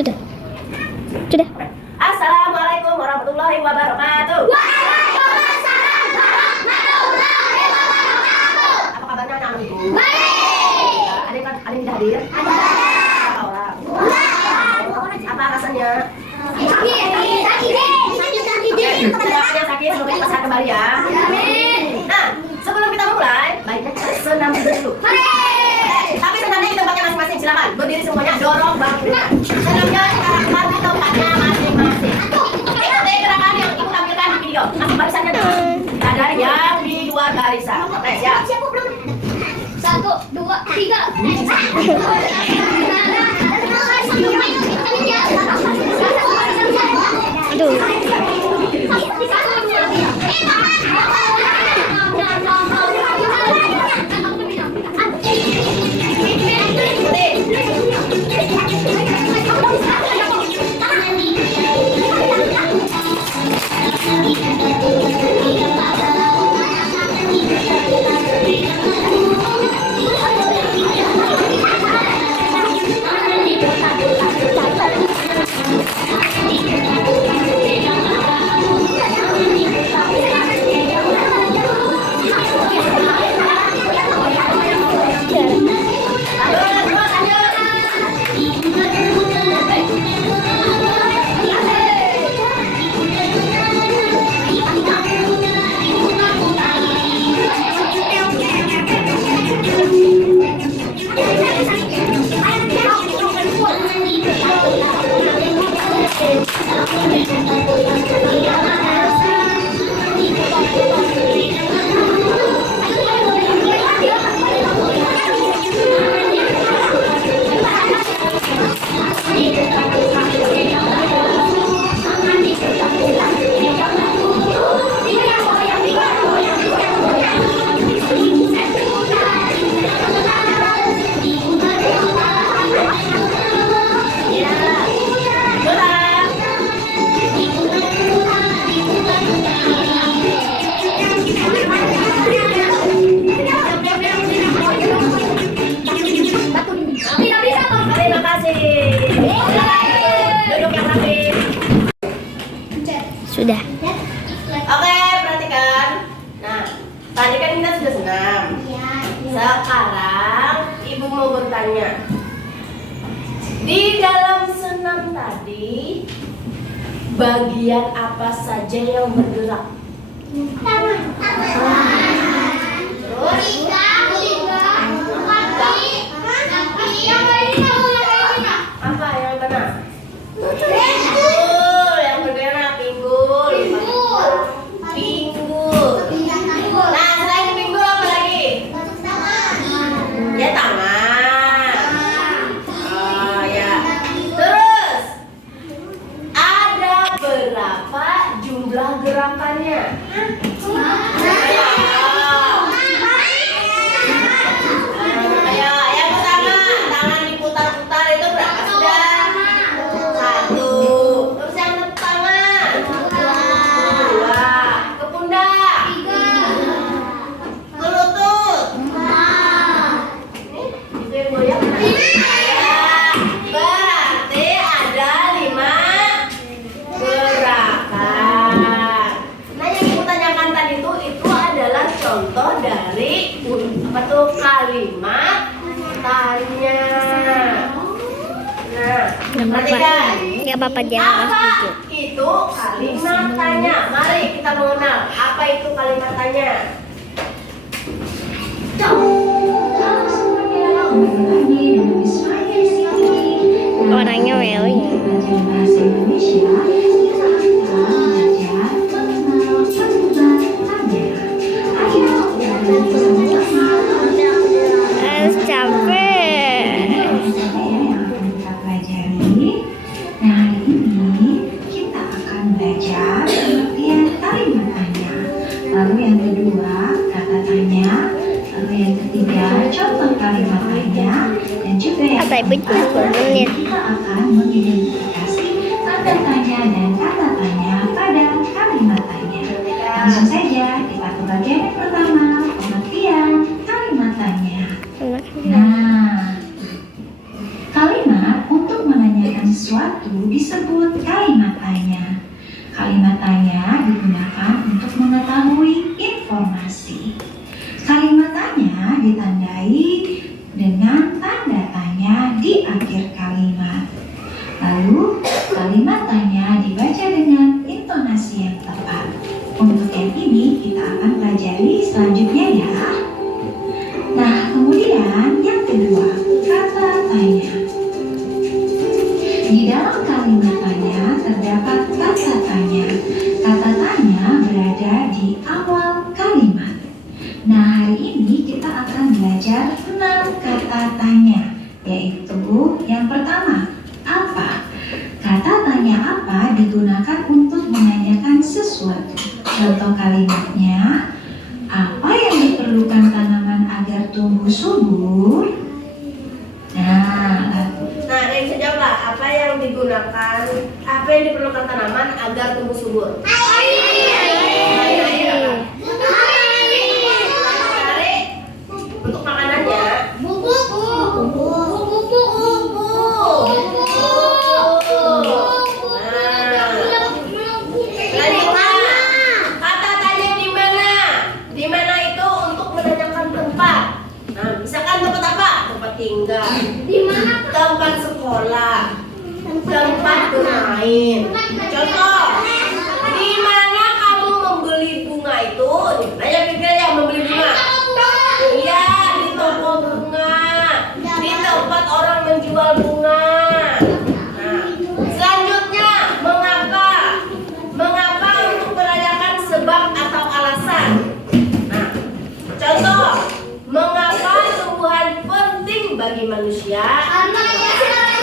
Sudah. Sudah. Assalamualaikum warahmatullahi wabarakatuh. Waalaikumsalam warahmatullahi wabarakatuh. Apa kabarnya anak ibu? Baik. Ada yang hadir? Ada. Berapa orang? Apa rasanya? Sakit. Yang sakit, semoga cepat sehat kembali ya. Amin. Nah, sebelum kita mulai, baiknya kita senam dulu. Tapi senamnya di tempatnya masing-masing, silakan berdiri semuanya, dorong bahunya. Senamnya sekarang di tempatnya masing-masing. Ikuti gerakan yang ibu tampilkan di video. Masuk barisannya dong. Tidak ada yang di luar barisan. Oke, siap. 1, 2, 3. Aduh. Terima kasih. Duduk yang rapi. Sudah. Oke, perhatikan. Nah, tadi kan kita sudah senam. Sekarang ibu mau bertanya. Di dalam senam tadi, bagian apa saja yang bergerak? Apa yang benar? Pinggul, yang bergerak pinggul. Pinggul. Nah, selain pinggul apa lagi? Ya, tangan. Oh ya. Terus ada berapa jumlah gerakannya? Ayo, yang pertama, tangan diputar-putar itu berapa sudah? 1. Terus yang tepuk tangan? 2. Ke pundak? 3. Ke lutut? 4. Ini itu yang goyang? Ya, berarti ada 5 gerakan. Nah, yang ibu tanyakan tadi itu adalah contoh dari apa tuh, kalimat tanya. Nah, perhatikan. Enggak apa-apa jangan Apa sedikit. itu kalimat tanya? Mari kita mengenal apa itu kalimat tanya. Orangnya Welly. Capek. Kita pelajari. Nah, hari ini kita akan belajar pengertian kalimat tanya. Lalu yang kedua, kata tanya. Lalu yang ketiga, contoh kalimat tanya. Dan juga yang Kata ibu cuma 10 menit. kita akan mengidentifikasi tanda tanya dan kata tanya pada kalimat tanya. Langsung saja kita ke bagian yang pertama, pengertian kalimat tanya. Nah, kalimat untuk menanyakan sesuatu sesuatu disebut kalimat tanya. Kalimat tanya digunakan untuk mengetahui informasi. Kalimat tanya ditandai dengan tanda tanya di akhir kalimat. Lalu, kalimat tanya dibaca dengan intonasi yang tepat. Untuk yang ini kita akan pelajari selanjutnya ya. Nah, kemudian yang kedua, kata tanya. Di dalam kalimat tanya terdapat kata tanya. Kata tanya berada di awal kalimat. Nah, hari ini kita akan belajar 6 kata tanya, yaitu yang pertama, apa? Kata tanya apa digunakan untuk menanyakan sesuatu. Contoh kalimatnya, apa yang diperlukan tanaman agar tumbuh subur? Nah, Nah, yang bisa jawab lah, apa yang diperlukan tanaman agar tumbuh subur? Air. Untuk makanannya, kata tanya di mana? Di mana itu untuk menanyakan tempat. Nah, misalkan tempat apa? Tempat tinggal, tempat sekolah, tempat bermain. Contoh, di mana kamu membeli bunga itu? Nanya pikir yang membeli bunga. Iya, di toko bunga, di tempat orang menjual bunga. Nah, selanjutnya, mengapa? Mengapa untuk menanyakan sebab atau alasan. Nah, contoh, mengapa tumbuhan penting bagi manusia?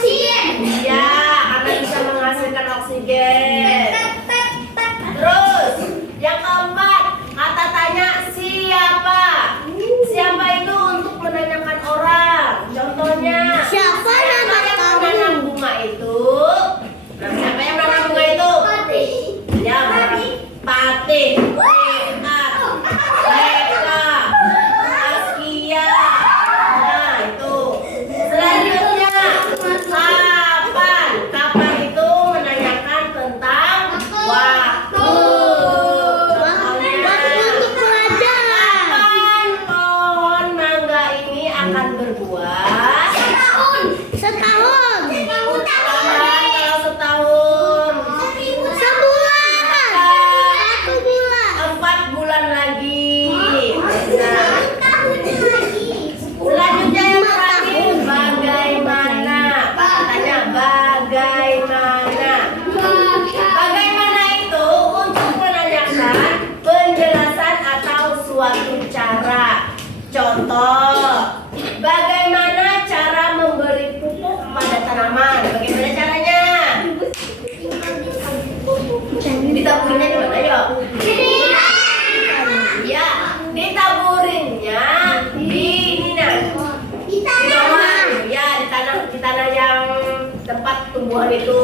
Iya, karena bisa menghasilkan oksigen. Terus, yang keempat, kata tanya siapa? Siapa itu untuk menanyakan orang. Contohnya, Siapa nama yang kamu? menanam bunga itu? Nah, siapa yang menanam bunga itu? Ya, Patih, Rehat, Eka, Askia. Nah, itu. Selanjutnya, kapan? Kapan itu menanyakan tentang waktu. Contohnya, kapan pohon mangga ini akan berbuah? Setahun. Kapan kalau setahun? Sebulan. 1 bulan. 4 bulan lagi. Nah, selanjutnya yang terakhir, bagaimana? Katanya bagaimana? Bagaimana itu untuk menanyakan penjelasan atau suatu cara. Contoh, bagaimana cara memberi pupuk pada tanaman? Bagaimana caranya? Ditaburinnya gimana yuk? Ya, ditaburinnya di bawah, ya di tanah yang tempat tumbuhan itu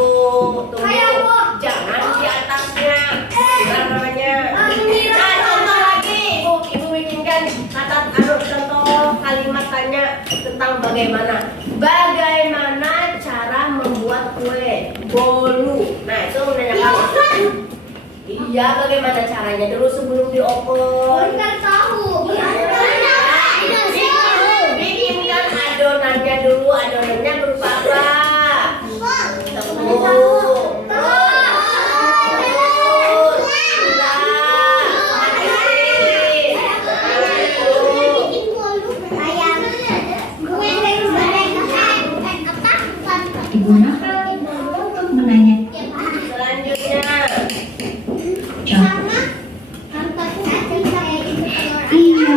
tumbuh, jangan di atasnya. Gimana namanya? Nah, contoh lagi, ibu bikinkan contoh kalimat tanya tentang bagaimana. Bagaimana cara membuat kue bolu? Nah, itu menanyakan. Iya, bagaimana caranya dulu sebelum diopor? Bikinkan adonannya dulu. Adonannya berupa apa? Tepung, terus gula, air. digunakan untuk menanyakan. Selanjutnya, Contoh, iya,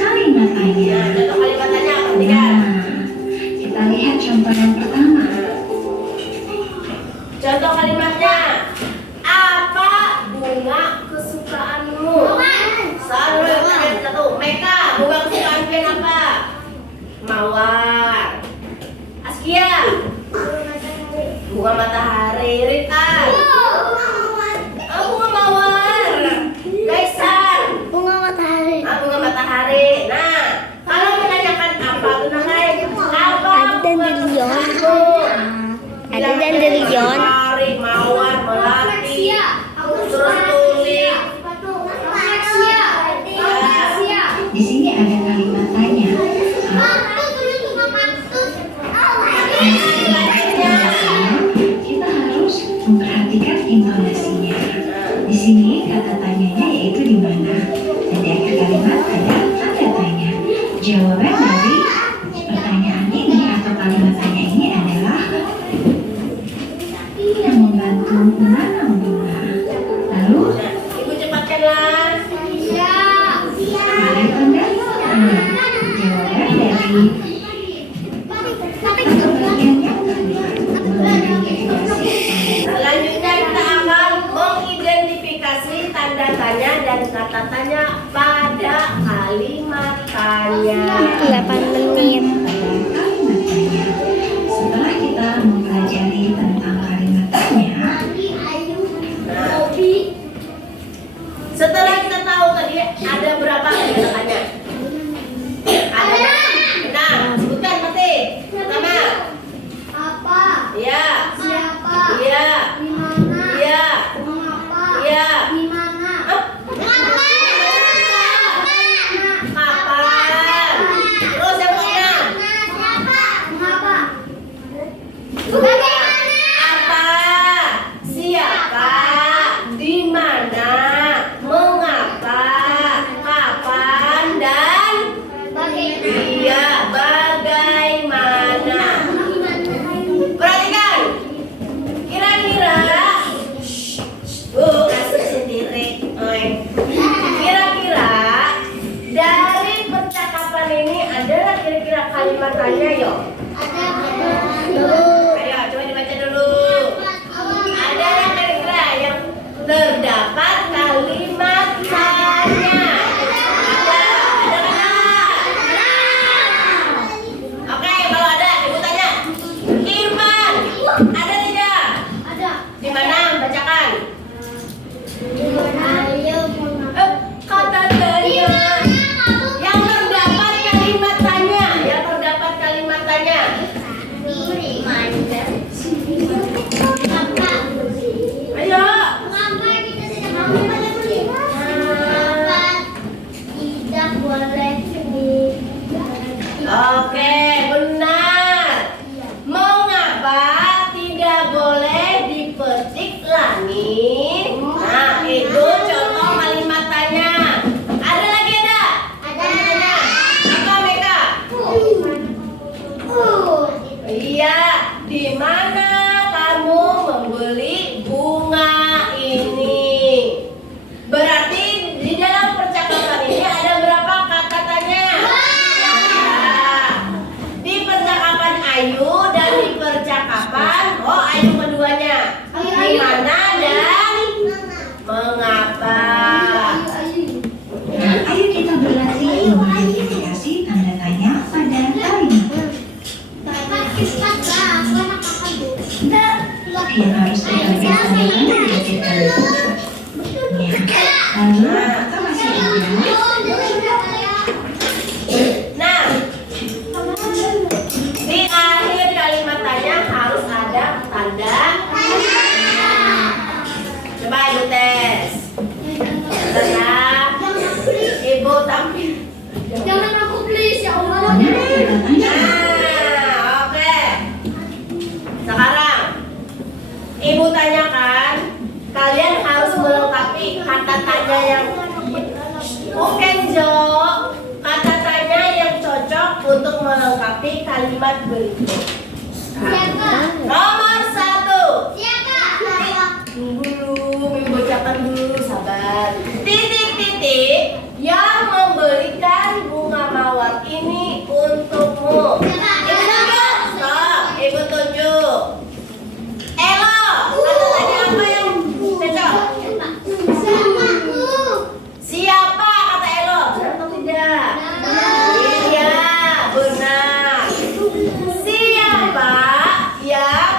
kalimat tanya. nah, contoh kalimat tanya apa nih kan? Nah, kita lihat contoh yang pertama. Contoh kalimatnya, apa bunga kesukaanmu? Selalu yang tanya satu, Meka, bunga kesukaan kalian apa? Mawar. Askia, bunga matahari. Ritan, bunga mawar. Kaisan, Bunga matahari. bunga matahari. Nah, kalau menanyakan apa tuh namanya? Apa bunga Ada dandelion. Matahari, mawar, melati, terus tulip. Di sini ada kalimat tanya. Kita harus memperhatikan intonasinya. Di sini kata tanyanya yaitu di mana. Dan di akhir kalimat ada tanda tanya. Jawaban dari pertanyaan ini atau kalimat tanya ini adalah yang membantu menanam bunga. Lalu Ibu cepatkanlah. mari tanda jawaban dari bagiannya mengidentifikasi. Selanjutnya kita akan mengidentifikasi tanda tanya dan kata tanya pada kalimat tanya. 8 menit. Pada kalimat tanya. Setelah kita mempelajari tentang kalimat tanya, Setelah kita tahu tadi ada berapa kata tanya? Ada 6. Sebutkan Mati. Pertama. Iya. Iya. Iya. Iya. Kapan? Terus yang keenam. Apa? Siapa? Di mana? Mengapa? Kapan? Dan iya, bagaimana? Perhatikan. Kira-kira Bu, kasih sendiri. Oi. Kira-kira dari percakapan ini adalah kira-kira kalimat tanya yuk. Ayo, coba dibaca dulu. Ada kira-kira yang terdapat kalimat tanya. Ada nggak? Oke, kalau ada, ibu tanya. Irfan, ada tidak? Di mana? Bacakan. Kata tanya. Yang terdapat kalimat tanya. Yang terdapat kalimat tanya. Ayo. Oke, benar. Mengapa tidak boleh dipetik langit? Nah, itu contoh kalimat tanya. Ada lagi ada? Tanya. Apa mereka? Iya, di mana kamu membeli bunga ini? Berarti di dalam percakapan ini ada berapa kata tanya? Nah, di percakapan Ayu dan di percakapan Ayu keduanya. Di mana dan mengapa? nah, ayo kita berlatih mengidentifikasi tanda tanya pada kalimat. Yang harus kita biasakan di akhir kalimat. Ya. Lalu apakah masih ada? Nah, di akhir kalimat tanya harus ada tanda. Coba ibu tes. Tenang. Ibu tampil. Jangan aku please ya Allah. Mana tanda tanya? Nah, oke. Sekarang ibu tanyakan, kalian harus melengkapi kata tanya yang mungkin Jo, kata tanya yang cocok untuk melengkapi kalimat berikut. Siapa? Nomor 1. Siapa? Dulu, ibu bacakan dulu, sabar. Titik-titik yang memberikan bunga mawar ini untukmu. Ibu tunjuk. Stop. Ibu tunjuk. Elo, kata tanya apa yang cocok? Siapa kata Elo? Benar atau tidak? Iya, benar. Siapa yang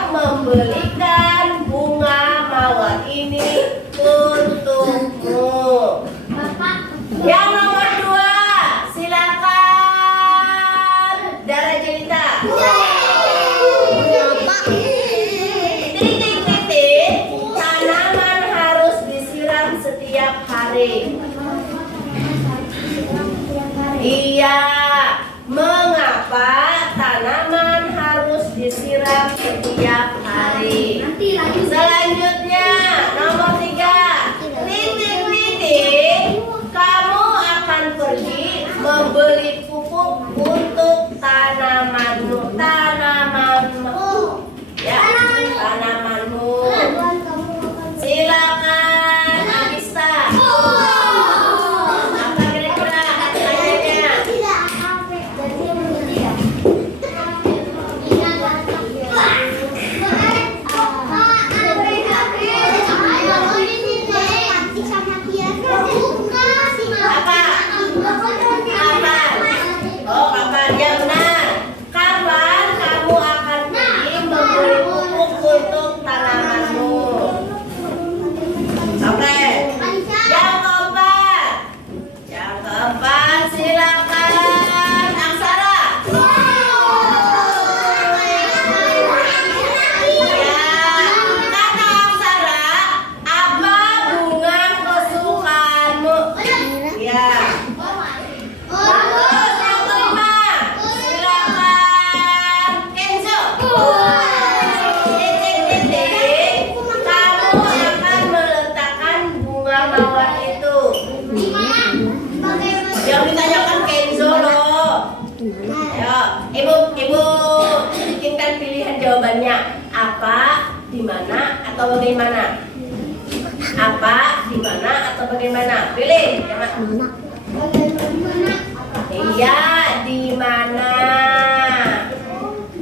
disiram setiap hari. Nanti lagi. Selanjutnya nomor 3. Litik-litik, kamu akan pergi membeli pupuk untuk tanamanmu. Ya, tanamanmu. Silakan Agista. Apa kira-kira katanya? Oh, kapan? Ya benar. Kapan kamu akan pergi membeli pupuk untuk tanamanmu? Oke. Yang keempat, silakan Aksara. Ya, kata Aksara, apa bunga kesukaanmu? Ya. Terus yang kelima, silakan Kenzo. Titik-titik, kamu akan meletakkan bunga mawar itu. Yang ditanyakan Kenzo loh. Ayo, ibu bikinkan pilihan jawabannya. Apa, di mana, atau bagaimana? Apa, di mana, atau bagaimana? Pilih. Ya, Mak. Iya, di mana?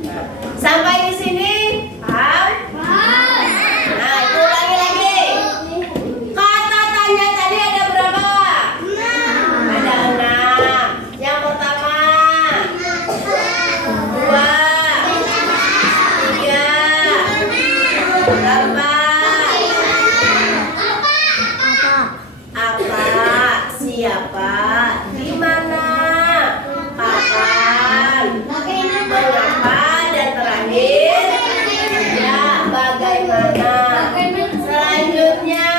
Nah, sampai di sini, paham? Nah, itu lagi. Kata tanya tadi ada berapa? Ada 6. Yang pertama, 2, 3, 4. Apa? Siapa? Di mana? Kapan? Mengapa? Dan terakhir, ya, bagaimana? Selanjutnya,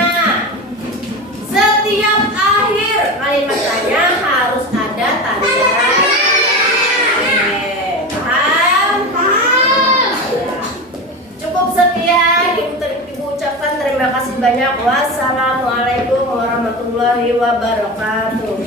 setiap akhir kalimat tanya harus ada tanda. Paham? Ya. Cukup sekian ibu ucapkan terima kasih banyak. Wassalamualaikum warahmatullahi wabarakatuh.